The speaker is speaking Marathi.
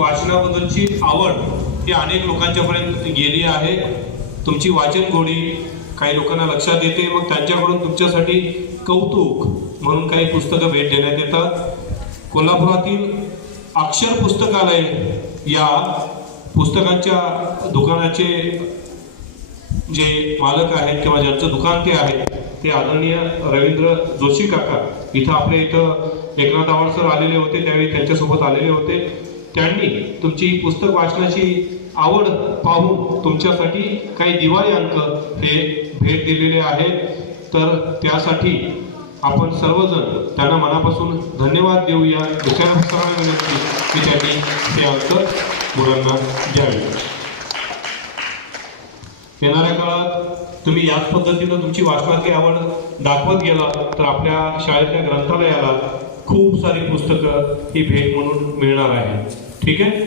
वाचनाबद्दलची आवड ही अनेक लोकांच्यापर्यंत गेली आहे। तुमची वाचन गोडी काही लोकांना लक्षात येते, मग त्यांच्याकडून तुमच्यासाठी कौतुक म्हणून काही पुस्तकं भेट देण्यात येतात। कोल्हापुरातील अक्षर पुस्तकालय या पुस्तकांच्या दुकानाचे जे मालक आहेत किंवा ज्यांचं दुकान ते आहे ते आदरणीय रवींद्र जोशी काका इथं आपल्या इथं एकनाथ आवाड सर आलेले होते, त्यावेळी त्यांच्यासोबत आलेले होते। त्यांनी तुमची पुस्तक वाचनाची आवड पाहून तुमच्यासाठी काही दिवाळी अंक हे भेट दिलेले आहेत। तर त्यासाठी आपण सर्वजण त्यांना मनापासून धन्यवाद देऊया। दुसऱ्या सरांना विनंती की त्यांनी हे अंक मुलांना द्यावे। येणाऱ्या काळात तुम्ही याच पद्धतीनं तुमची वाचनाची आवड दाखवत गेला तर आपल्या शाळेतल्या ग्रंथालयाला खूप सारी पुस्तकं ही भेट म्हणून मिळणार आहे। ठीक आहे।